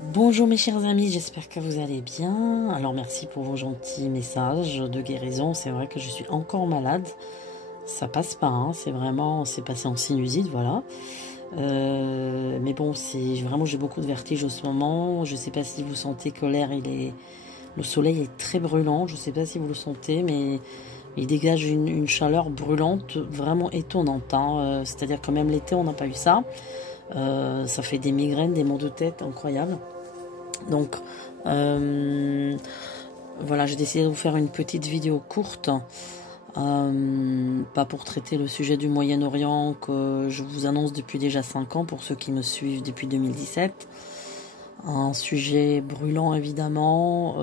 Bonjour mes chers amis, j'espère que vous allez bien. Alors merci pour vos gentils messages de guérison. C'est vrai que je suis encore malade. Ça passe pas, hein. C'est passé en sinusite, voilà. Mais bon, j'ai beaucoup de vertige en ce moment. Je sais pas si vous sentez que le soleil est très brûlant. Je sais pas si vous le sentez, mais il dégage une chaleur brûlante vraiment étonnante, hein. C'est-à-dire que même l'été, on n'a pas eu ça. Ça fait des migraines, des maux de tête incroyables. Donc, voilà, j'ai décidé de vous faire une petite vidéo courte. Pas pour traiter le sujet du Moyen-Orient que je vous annonce depuis déjà 5 ans pour ceux qui me suivent depuis 2017. Un sujet brûlant évidemment,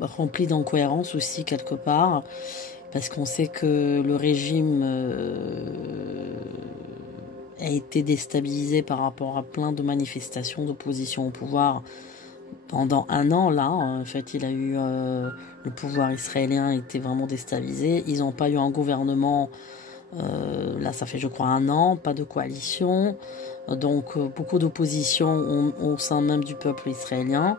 rempli d'incohérences aussi quelque part, parce qu'on sait que le régime a été déstabilisé par rapport à plein de manifestations d'opposition au pouvoir pendant un an. Là, en fait, le pouvoir israélien était vraiment déstabilisé. Ils n'ont pas eu un gouvernement. Là, ça fait, je crois, un an, pas de coalition. Donc, beaucoup d'opposition au sein même du peuple israélien.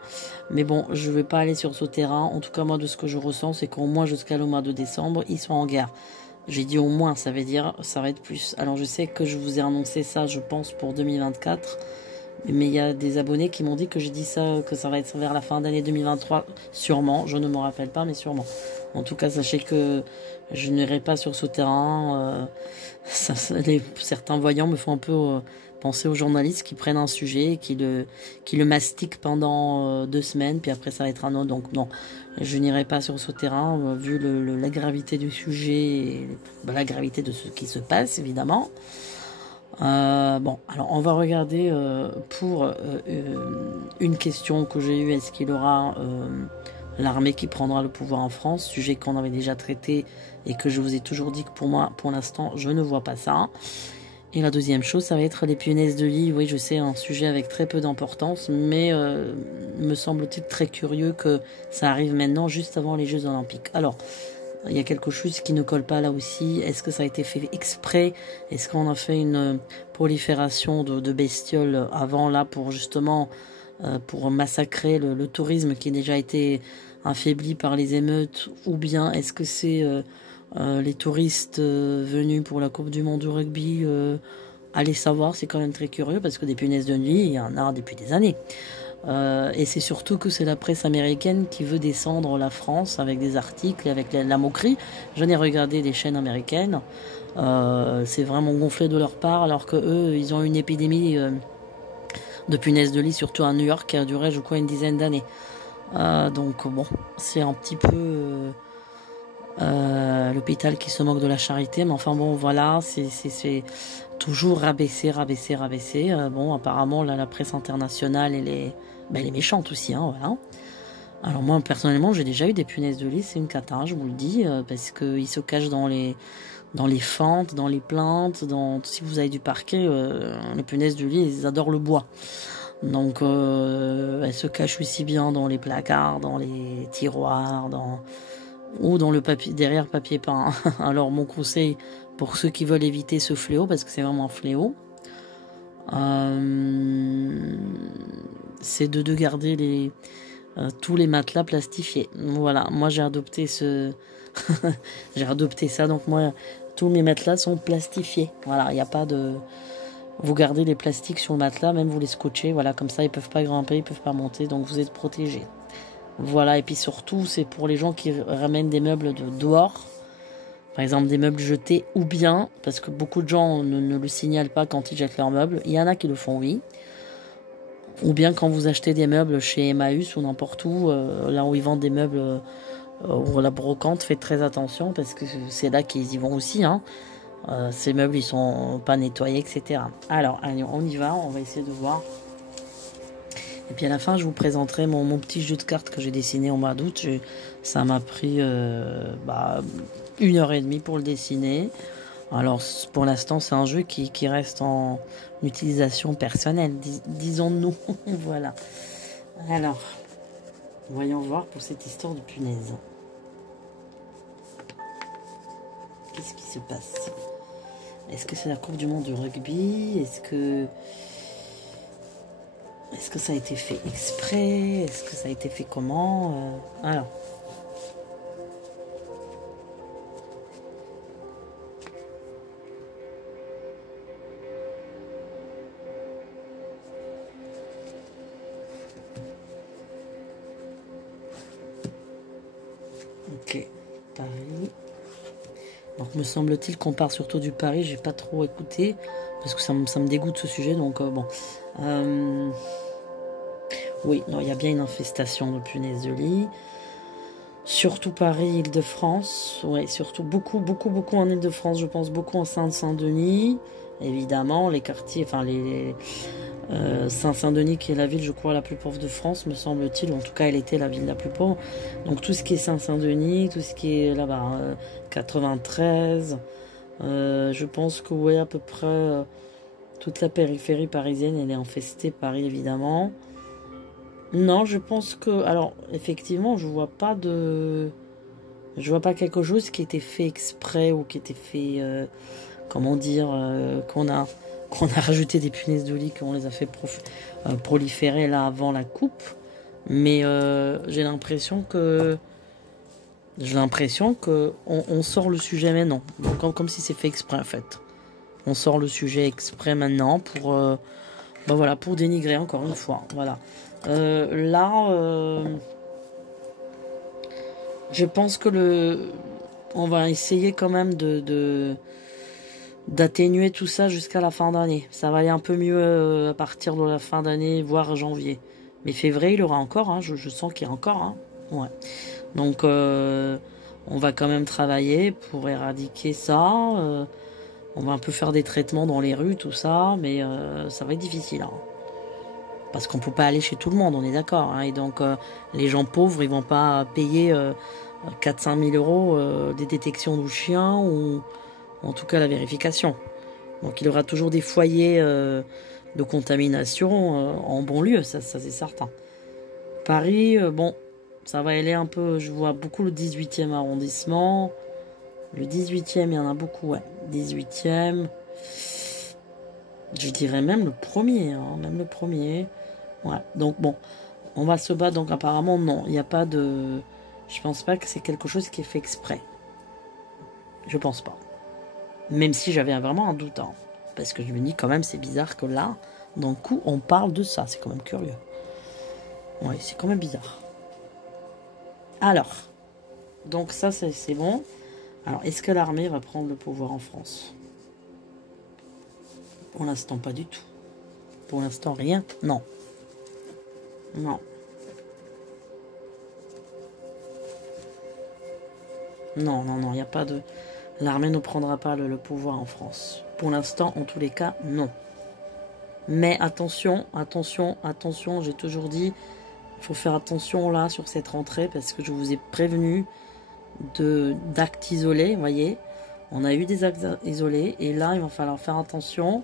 Mais bon, je ne vais pas aller sur ce terrain. En tout cas, moi, de ce que je ressens, c'est qu'au moins jusqu'à le mois de décembre, ils sont en guerre. J'ai dit au moins, ça veut dire ça va être plus. Alors, je sais que je vous ai annoncé ça, je pense, pour 2024. Mais il y a des abonnés qui m'ont dit que j'ai dit ça, que ça va être vers la fin d'année 2023. Sûrement, je ne me rappelle pas, mais sûrement. En tout cas, sachez que je n'irai pas sur ce terrain. Certains voyants me font un peu penser aux journalistes qui prennent un sujet et qui le mastiquent pendant 2 semaines, puis après ça va être un autre. Donc non, je n'irai pas sur ce terrain, vu la gravité du sujet et la gravité de ce qui se passe, évidemment. Bon, alors on va regarder pour une question que j'ai eue, est-ce qu'il y aura l'armée qui prendra le pouvoir en France, sujet qu'on avait déjà traité et que je vous ai toujours dit que pour moi, pour l'instant, je ne vois pas ça. Et la deuxième chose, ça va être les punaises de lit. Oui, je sais, un sujet avec très peu d'importance, mais me semble-t-il très curieux que ça arrive maintenant, juste avant les Jeux Olympiques. Alors, il y a quelque chose qui ne colle pas là aussi. Est-ce que ça a été fait exprès? Est-ce qu'on a fait une prolifération de bestioles avant là pour justement pour massacrer le tourisme qui a déjà été affaibli par les émeutes? Ou bien est-ce que c'est les touristes venus pour la Coupe du Monde du rugby? Allez savoir, c'est quand même très curieux parce que des punaises de nuit, il y en a depuis des années. Et c'est surtout que c'est la presse américaine qui veut descendre la France avec des articles, avec la moquerie. Je n'ai regardé des chaînes américaines. C'est vraiment gonflé de leur part, alors que eux, ils ont une épidémie de punaises de lit, surtout à New York, qui a duré, je crois, une dizaine d'années. Donc bon, c'est un petit peu l'hôpital qui se moque de la charité, mais enfin bon, voilà, c'est toujours rabaisser. Bon, apparemment, là, la presse internationale, elle est méchante aussi, hein, voilà. Alors moi, personnellement, j'ai déjà eu des punaises de lit, c'est une cata, je vous le dis, parce qu'ils se cachent dans les fentes, dans les plaintes, si vous avez du parquet, les punaises de lit, ils adorent le bois. Donc, elles se cachent aussi bien dans les placards, dans les tiroirs, ou dans le papier, derrière le papier peint. Alors, mon conseil pour ceux qui veulent éviter ce fléau, parce que c'est vraiment un fléau, c'est de garder tous les matelas plastifiés. Voilà, moi j'ai adopté j'ai adopté ça, donc moi tous mes matelas sont plastifiés. Voilà, il n'y a pas de... Vous gardez les plastiques sur le matelas, même vous les scotchez, voilà, comme ça ils peuvent pas grimper, ils peuvent pas monter, donc vous êtes protégés. Voilà, et puis surtout c'est pour les gens qui ramènent des meubles de dehors, par exemple des meubles jetés, ou bien, parce que beaucoup de gens ne le signalent pas quand ils jettent leurs meubles, il y en a qui le font, oui. Ou bien quand vous achetez des meubles chez Emmaüs ou n'importe où, là où ils vendent des meubles ou la brocante, faites très attention parce que c'est là qu'ils y vont aussi, hein. Ces meubles ils sont pas nettoyés, etc. Alors allez, on y va, on va essayer de voir. Et puis à la fin je vous présenterai mon petit jeu de cartes que j'ai dessiné au mois d'août. Ça m'a pris 1h30 pour le dessiner. Alors pour l'instant c'est un jeu qui reste en utilisation personnelle, disons-nous. Voilà. Alors, voyons voir pour cette histoire de punaise. Qu'est-ce qui se passe? Est-ce que c'est la Coupe du Monde du rugby? Est-ce que Est-ce que ça a été fait exprès? Est-ce que ça a été fait comment? Alors. Ok, Paris. Donc me semble-t-il qu'on part surtout du Paris. J'ai pas trop écouté parce que ça me dégoûte ce sujet. Donc bon. Oui, non, il y a bien une infestation de punaises de lit. Surtout Paris, Île-de-France. Oui, surtout beaucoup en Île-de-France. Je pense beaucoup en Seine-Saint-Denis. Évidemment, les quartiers, enfin Saint-Denis qui est la ville, je crois, la plus pauvre de France, me semble-t-il. En tout cas, elle était la ville la plus pauvre. Donc tout ce qui est Saint-Denis, tout ce qui est là-bas, 93. Je pense que oui, à peu près toute la périphérie parisienne, elle est infestée. Paris, évidemment. Non, je pense que... Alors, effectivement, je vois pas quelque chose qui était fait exprès ou qui était fait... comment dire qu'on a rajouté des punaises de lit, qu'on les a fait proliférer là avant la coupe. Mais j'ai l'impression que... on sort le sujet maintenant. Donc, comme si c'est fait exprès, en fait. On sort le sujet exprès maintenant pour... voilà, pour dénigrer encore une fois. Voilà. Je pense que on va essayer quand même d'atténuer tout ça jusqu'à la fin d'année. Ça va aller un peu mieux à partir de la fin d'année, voire janvier. Mais février, il y aura encore, hein, je sens qu'il y a encore. Hein. Ouais. Donc, on va quand même travailler pour éradiquer ça. On va un peu faire des traitements dans les rues, tout ça, mais ça va être difficile. Hein. Parce qu'on ne peut pas aller chez tout le monde, on est d'accord. Hein, et donc, les gens pauvres, ils vont pas payer 400 000 euros des détections de chiens ou en tout cas la vérification. Donc, il y aura toujours des foyers de contamination en banlieue, ça c'est certain. Paris, bon, ça va aller un peu, je vois beaucoup le 18e arrondissement. Le 18e, il y en a beaucoup, ouais. 18e, je dirais même le premier, hein, même le premier. Ouais, donc bon, on va se battre, donc apparemment non, il n'y a pas de... Je pense pas que c'est quelque chose qui est fait exprès. Je pense pas. Même si j'avais vraiment un doute, hein, parce que je me dis quand même c'est bizarre que là, d'un coup on parle de ça, c'est quand même curieux. Ouais, c'est quand même bizarre. Alors, donc ça c'est bon. Alors, est-ce que l'armée va prendre le pouvoir en France? Pour l'instant, pas du tout. Pour l'instant, rien, non. Non. Non, il n'y a pas de... L'armée ne prendra pas le pouvoir en France. Pour l'instant, en tous les cas, non. Mais attention, j'ai toujours dit, il faut faire attention là sur cette rentrée parce que je vous ai prévenu d'actes isolés, vous voyez. On a eu des actes isolés et là, il va falloir faire attention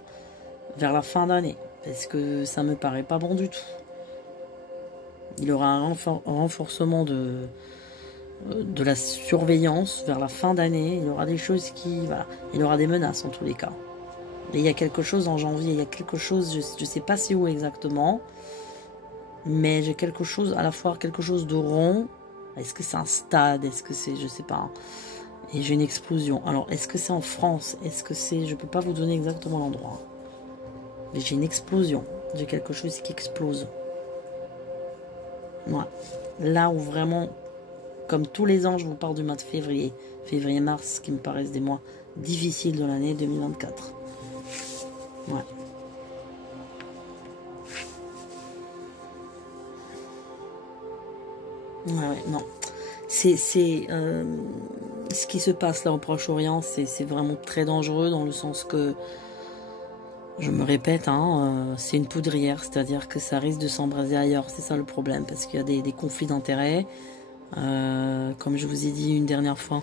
vers la fin d'année parce que ça me paraît pas bon du tout. Il y aura un renforcement de la surveillance vers la fin d'année. Il y aura des choses qui... Voilà. Il y aura des menaces en tous les cas. Et il y a quelque chose en janvier. Il y a quelque chose, je ne sais pas c'est où exactement. Mais j'ai quelque chose, à la fois quelque chose de rond. Est-ce que c'est un stade? Est-ce que c'est... Je sais pas. Et j'ai une explosion. Alors, est-ce que c'est en France? Est-ce que c'est... Je ne peux pas vous donner exactement l'endroit. Mais j'ai une explosion. J'ai quelque chose qui explose. Ouais. Là où vraiment... Comme tous les ans, je vous parle du mois de février. Février-mars, qui me paraissent des mois difficiles de l'année 2024. Ouais. Ouais, non. C'est ce qui se passe là au Proche-Orient, c'est vraiment très dangereux dans le sens que, je me répète, hein, c'est une poudrière, c'est-à-dire que ça risque de s'embraser ailleurs. C'est ça le problème, parce qu'il y a des conflits d'intérêts. Comme je vous ai dit une dernière fois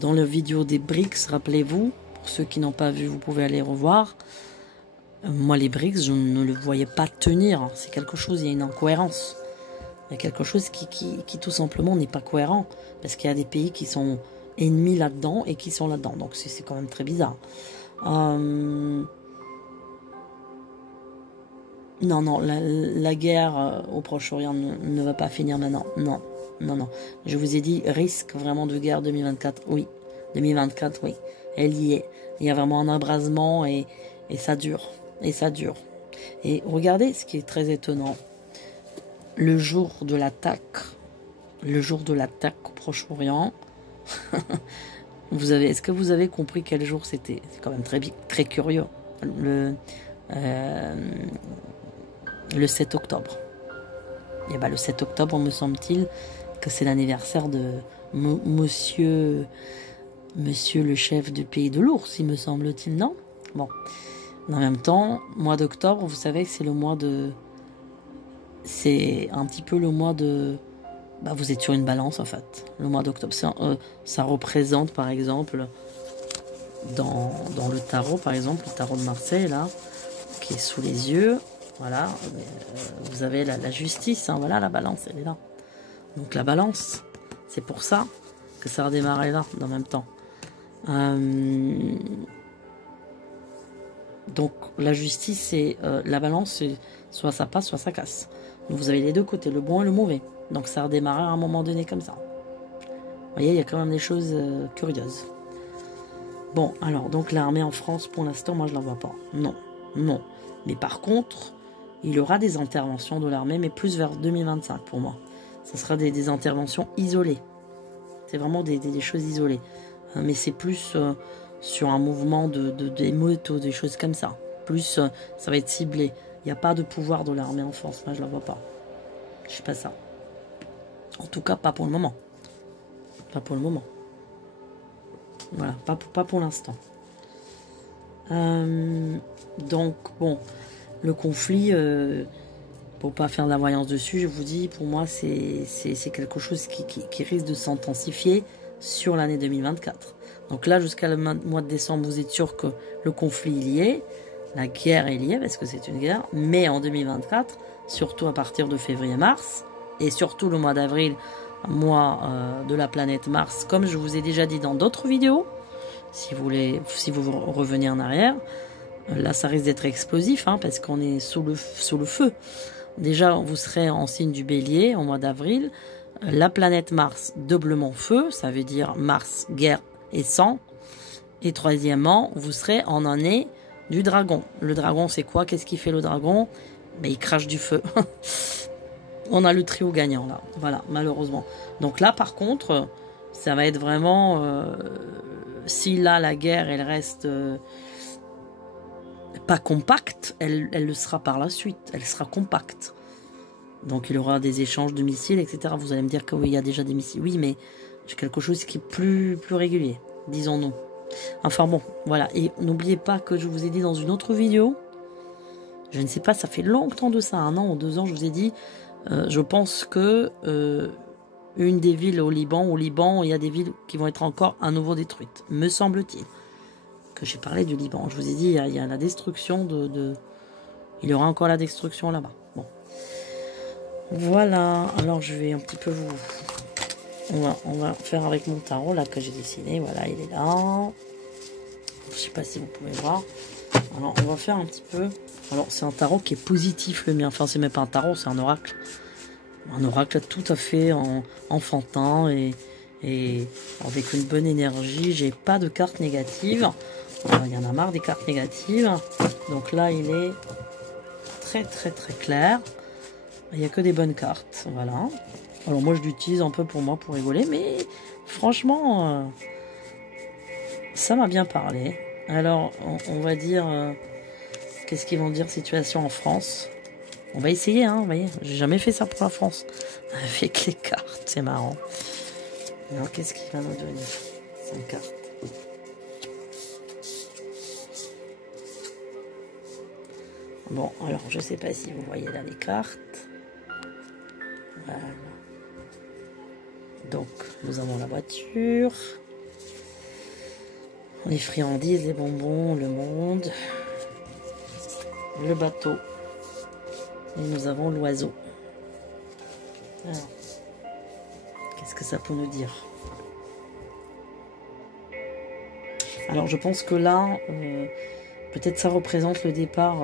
dans la vidéo des BRICS, rappelez-vous, pour ceux qui n'ont pas vu, vous pouvez aller revoir. Moi, les BRICS, je ne le voyais pas tenir. C'est quelque chose, il y a une incohérence. Il y a quelque chose qui tout simplement n'est pas cohérent. Parce qu'il y a des pays qui sont ennemis là-dedans et qui sont là-dedans. Donc c'est quand même très bizarre. Non, non, la guerre au Proche-Orient ne va pas finir maintenant. Non, non, non. Je vous ai dit, risque vraiment de guerre 2024. Oui, 2024, oui. Elle y est. Il y a vraiment un embrasement et ça dure. Et ça dure. Et regardez ce qui est très étonnant. Le jour de l'attaque au Proche-Orient, est-ce que vous avez compris quel jour c'était? C'est quand même très curieux. Le 7 octobre. Et bah, le 7 octobre, me semble-t-il, que c'est l'anniversaire de monsieur le chef du pays de l'ours, il me semble-t-il, non? Bon. En même temps, mois d'octobre, vous savez que c'est le mois de... C'est un petit peu le mois de... Bah, vous êtes sur une balance, en fait. Le mois d'octobre. Ça représente, par exemple, dans le tarot, par exemple, le tarot de Marseille, là, qui est sous les yeux... Voilà, vous avez la justice, hein, voilà, la balance, elle est là. Donc la balance, c'est pour ça que ça a redémarré là, en même temps. Donc la justice, c'est la balance, soit ça passe, soit ça casse. Donc vous avez les deux côtés, le bon et le mauvais. Donc ça a redémarré à un moment donné comme ça. Vous voyez, il y a quand même des choses curieuses. Bon, alors, donc l'armée en France, pour l'instant, moi je ne la vois pas. Non, non. Mais par contre... il y aura des interventions de l'armée, mais plus vers 2025 pour moi. Ce sera des interventions isolées. C'est vraiment des choses isolées. Mais c'est plus sur un mouvement d'émeute ou des choses comme ça. Plus, ça va être ciblé. Il n'y a pas de pouvoir de l'armée en France. Moi, je ne la vois pas. Je ne sais pas ça. En tout cas, pas pour le moment. Pas pour le moment. Voilà, pas pour l'instant. Donc, bon... Le conflit, pour pas faire de la voyance dessus, je vous dis, pour moi, c'est quelque chose qui risque de s'intensifier sur l'année 2024. Donc là, jusqu'à le mois de décembre, vous êtes sûr que le conflit il y est, la guerre il y est, parce que c'est une guerre, mais en 2024, surtout à partir de février-mars, et surtout le mois d'avril, mois de la planète Mars, comme je vous ai déjà dit dans d'autres vidéos, si vous revenez en arrière. Là, ça risque d'être explosif, hein, parce qu'on est sous le feu. Déjà, vous serez en signe du bélier au mois d'avril. La planète Mars, doublement feu, ça veut dire Mars, guerre et sang. Et troisièmement, vous serez en année du dragon. Le dragon, c'est quoi? Qu'est-ce qui fait le dragon? Ben, il crache du feu. On a le trio gagnant, là. Voilà, malheureusement. Donc là, par contre, ça va être vraiment... si là, la guerre, elle reste... pas compacte, elle le sera par la suite. Elle sera compacte. Donc il y aura des échanges de missiles, etc. Vous allez me dire que oui, il y a déjà des missiles. Oui, mais j'ai quelque chose qui est plus régulier, disons-nous. Enfin bon, voilà. Et n'oubliez pas que je vous ai dit dans une autre vidéo, je ne sais pas, ça fait longtemps de ça, 1 an ou 2 ans, je vous ai dit, je pense que une des villes au Liban, il y a des villes qui vont être encore à nouveau détruites, me semble-t-il. Que j'ai parlé du Liban. Je vous ai dit, il y a la destruction il y aura encore la destruction là-bas. Bon. Voilà. Alors, je vais un petit peu on va faire avec mon tarot, là, que j'ai dessiné. Voilà, il est là. Je sais pas si vous pouvez voir. Alors, on va faire un petit peu... Alors, c'est un tarot qui est positif, le mien. Enfin, c'est même pas un tarot, c'est un oracle. Un oracle tout à fait enfantin et avec une bonne énergie. J'ai pas de cartes négatives. Il y en a marre des cartes négatives. Donc là, il est très clair. Il n'y a que des bonnes cartes. Voilà. Alors moi, je l'utilise un peu pour moi, pour rigoler. Mais franchement, ça m'a bien parlé. Alors, on va dire... qu'est-ce qu'ils vont dire situation en France? On va essayer, hein, vous voyez. J'ai jamais fait ça pour la France. Avec les cartes, c'est marrant. Alors, qu'est-ce qu'il va nous donner? 5 cartes. Bon, alors, je sais pas si vous voyez là les cartes. Voilà. Donc, nous avons la voiture. Les friandises, les bonbons, le monde. Le bateau. Et nous avons l'oiseau. Alors, qu'est-ce que ça peut nous dire? Alors, je pense que là, peut-être ça représente le départ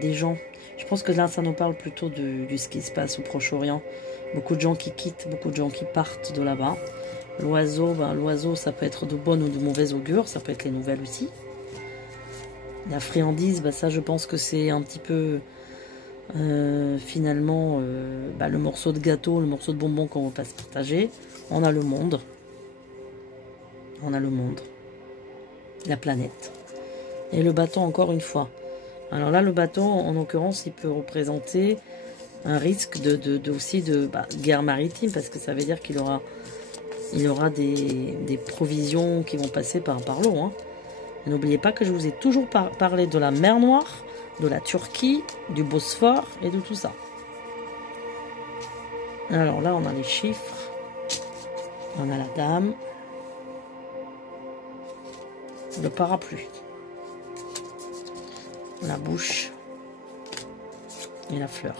des gens Je pense que là, ça nous parle plutôt de ce qui se passe au Proche-Orient. Beaucoup de gens qui quittent, beaucoup de gens qui partent de là-bas. L'oiseau, ben, l'oiseau, ça peut être de bonne ou de mauvaise augure, ça peut être les nouvelles aussi. La friandise, ben, ça je pense que c'est un petit peu finalement ben, le morceau de gâteau, le morceau de bonbon qu'on ne va pas se partager. On a le monde. On a le monde. La planète. Et le bâton encore une fois. Alors là, le bâton, en l'occurrence, il peut représenter un risque aussi de guerre maritime, parce que ça veut dire qu'il aura des provisions qui vont passer par l'eau. Hein. N'oubliez pas que je vous ai toujours parlé de la mer Noire, de la Turquie, du Bosphore et de tout ça. Alors là, on a les chiffres, on a la dame, le parapluie, la bouche et la fleur.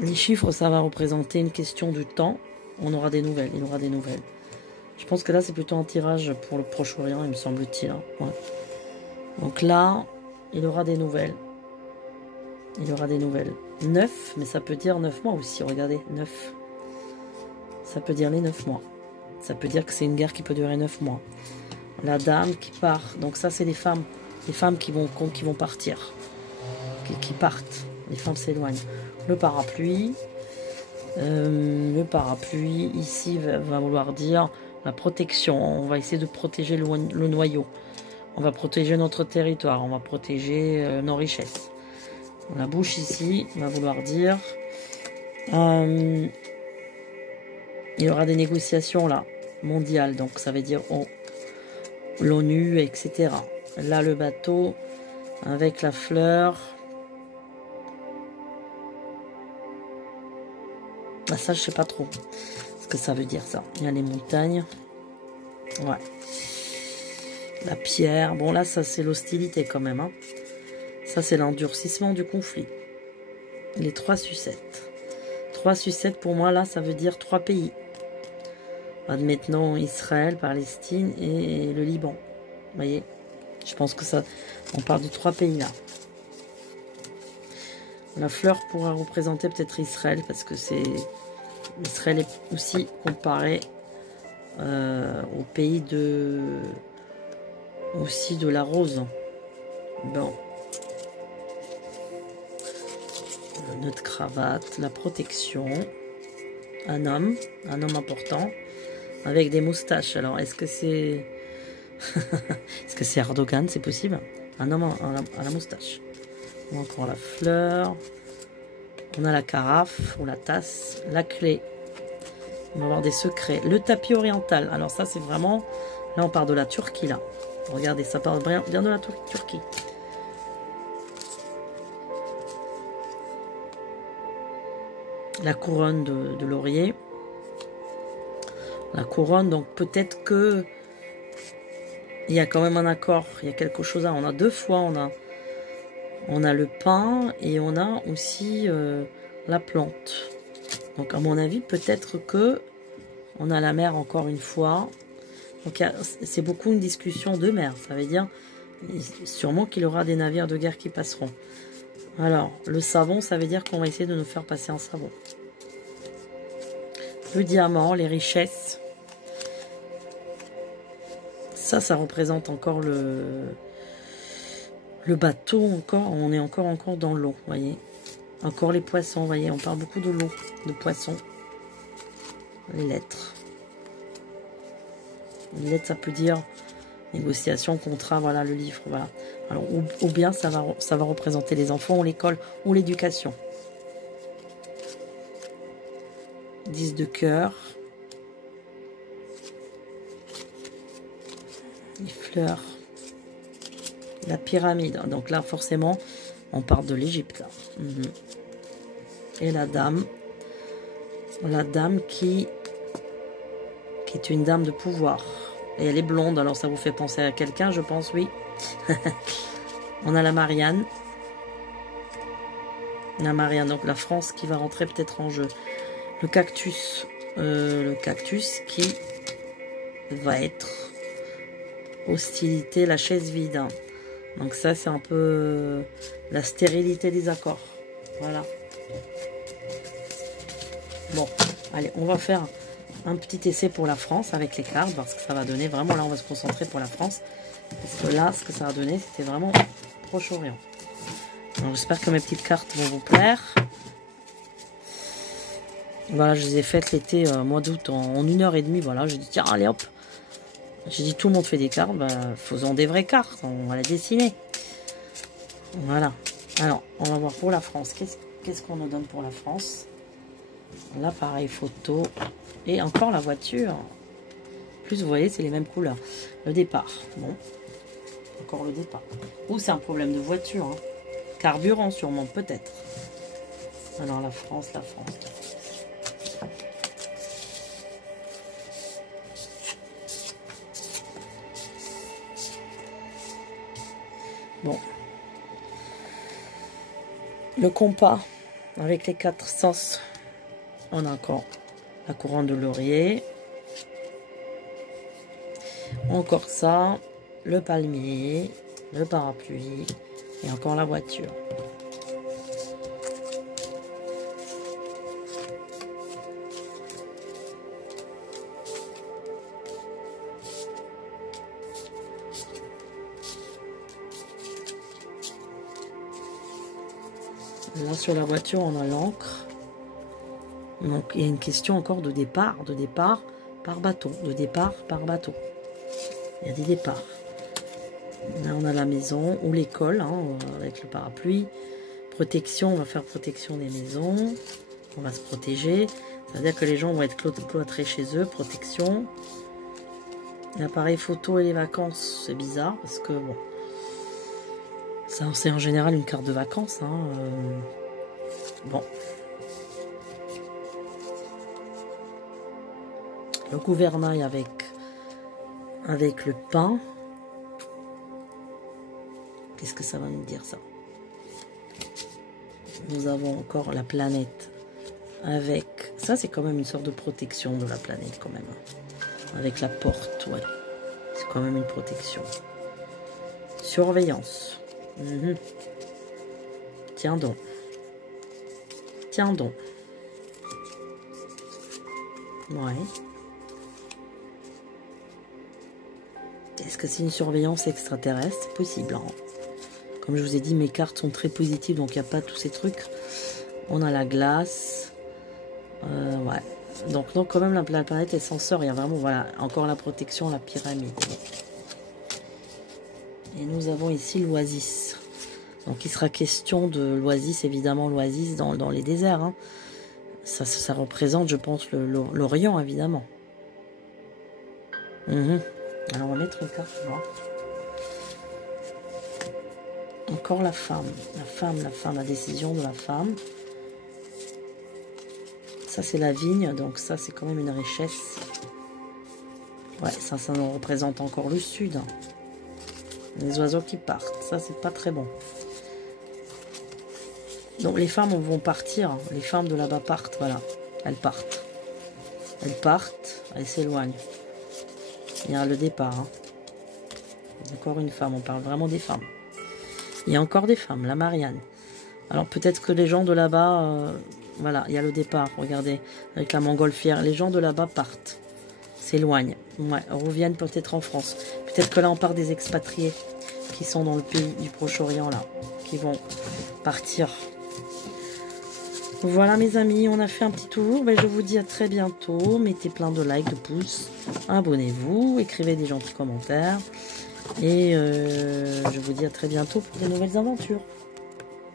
Les chiffres, ça va représenter une question de temps. On aura des nouvelles, il aura des nouvelles. Je pense que là, c'est plutôt un tirage pour le Proche-Orient, il me semble-t-il. Hein. Ouais. Donc là, il aura des nouvelles. Il aura des nouvelles. 9, mais ça peut dire 9 mois aussi, regardez, 9. Ça peut dire les 9 mois. Ça peut dire que c'est une guerre qui peut durer 9 mois. La dame qui part, donc ça c'est les femmes qui vont partir, qui partent. Les femmes s'éloignent. Le parapluie ici va vouloir dire la protection. On va essayer de protéger le noyau. On va protéger notre territoire. On va protéger nos richesses. La bouche ici va vouloir dire il y aura des négociations là, mondiales. Donc ça veut dire l'ONU, etc. Là le bateau avec la fleur. Ah, ça, je sais pas trop ce que ça veut dire, ça. Il y a les montagnes. Ouais. La pierre. Bon, là, ça, c'est l'hostilité quand même. Hein. Ça, c'est l'endurcissement du conflit. Les 3 sucettes. 3 sucettes, pour moi, là, ça veut dire 3 pays. Admettons Israël, Palestine et le Liban. Vous voyez? Je pense que ça... On parle de 3 pays, là. La fleur pourra représenter peut-être Israël, parce que c'est... Israël est aussi comparé au pays aussi de la rose. Bon. Le nœud de cravate, la protection. Un homme important, avec des moustaches. Alors, est-ce que c'est... est-ce que c'est Erdogan, c'est possible? Un homme à la moustache. Encore la fleur. On a la carafe ou la tasse, la clé. On va avoir des secrets. Le tapis oriental. Alors ça, c'est vraiment... Là, on part de la Turquie, là. Regardez, ça part bien de la Turquie. La couronne de laurier. La couronne, donc peut-être que... Il y a quand même un accord. Il y a quelque chose à... On a 2 fois, on a le pain et on a aussi la plante. Donc à mon avis, peut-être que on a la mer encore une fois. Donc c'est beaucoup une discussion de mer. Ça veut dire sûrement qu'il y aura des navires de guerre qui passeront. Alors, le savon, ça veut dire qu'on va essayer de nous faire passer un savon. Le diamant, les richesses. Ça représente encore le bateau, encore, on est encore dans l'eau, vous voyez. Encore les poissons, vous voyez, on parle beaucoup de l'eau, de poissons. Les lettres. Les lettres, ça peut dire négociation, contrat, voilà, le livre, voilà. Alors, ou bien ça va représenter les enfants, ou l'école, ou l'éducation. 10 de cœur. Les fleurs. La pyramide. Donc là, forcément, on parle de l'Égypte. Et la dame. La dame qui est une dame de pouvoir. Et elle est blonde, alors ça vous fait penser à quelqu'un, je pense, oui. On a la Marianne. La Marianne, donc la France qui va rentrer peut-être en jeu. Le cactus. Le cactus qui va être hostilité, la chaise vide. Donc ça, c'est un peu la stérilité des accords. Voilà. Bon, allez, on va faire un petit essai pour la France avec les cartes, parce que ça va donner vraiment, là on va se concentrer pour la France, parce que là, ce que ça va donner, c'était vraiment Proche-Orient. Donc j'espère que mes petites cartes vont vous plaire. Voilà, je les ai faites l'été, mois d'août, en 1h30, voilà, j'ai dit, tiens, allez hop. J'ai dit, tout le monde fait des cartes, bah, faisons des vraies cartes, on va les dessiner. Voilà. Alors, on va voir pour la France, qu'est-ce qu'on nous donne pour la France? L'appareil photo et encore la voiture. En plus, vous voyez, c'est les mêmes couleurs. Le départ. Bon, encore le départ. Ou c'est un problème de voiture. Hein. Carburant, sûrement, peut-être. Alors, la France, la France. Bon. Le compas avec les 4 sens. On a encore la couronne de laurier. Encore ça. Le palmier. Le parapluie. Et encore la voiture. Là, sur la voiture, on a l'encre. Donc, il y a une question encore de départ par bateau. De départ par bateau. Il y a des départs. Là, on a la maison ou l'école, hein, avec le parapluie. Protection, on va faire protection des maisons. On va se protéger. Ça veut dire que les gens vont être cloîtrés chez eux. Protection. L'appareil photo et les vacances, c'est bizarre parce que, bon, ça, c'est en général une carte de vacances. Hein, bon. Le gouvernail avec le pain. Qu'est-ce que ça va nous dire, ça? Nous avons encore la planète avec... Ça, c'est quand même une sorte de protection de la planète, quand même. Avec la porte, ouais. C'est quand même une protection. Surveillance. Tiens donc. Tiens donc. Ouais. Est-ce que c'est une surveillance extraterrestre? C'est possible. Hein. Comme je vous ai dit, mes cartes sont très positives, donc il n'y a pas tous ces trucs. On a la glace. Ouais. Donc quand même, la planète est censeur. Il y a vraiment, voilà, encore la protection, la pyramide. Et nous avons ici l'oasis. Donc il sera question de l'oasis, évidemment l'oasis dans les déserts. Hein. Ça représente, je pense, l'Orient, évidemment. Alors on va mettre une carte là. Encore la femme. La décision de la femme. Ça c'est la vigne, donc ça c'est quand même une richesse. Ouais, ça nous représente encore le sud. Hein. Les oiseaux qui partent, ça c'est pas très bon. Donc les femmes vont partir, les femmes de là-bas partent, voilà. Elles partent. Elles partent, elles s'éloignent. Il y a le départ. Hein. Encore une femme, on parle vraiment des femmes. Il y a encore des femmes, la Marianne. Alors peut-être que les gens de là-bas, voilà, il y a le départ, regardez, avec la montgolfière. Les gens de là-bas partent, s'éloignent, ouais, reviennent peut-être en France. Peut-être que là on part des expatriés qui sont dans le pays du Proche-Orient, là, qui vont partir. Voilà mes amis, on a fait un petit tour. Ben, je vous dis à très bientôt. Mettez plein de likes, de pouces. Abonnez-vous, écrivez des gentils commentaires. Et je vous dis à très bientôt pour de nouvelles aventures.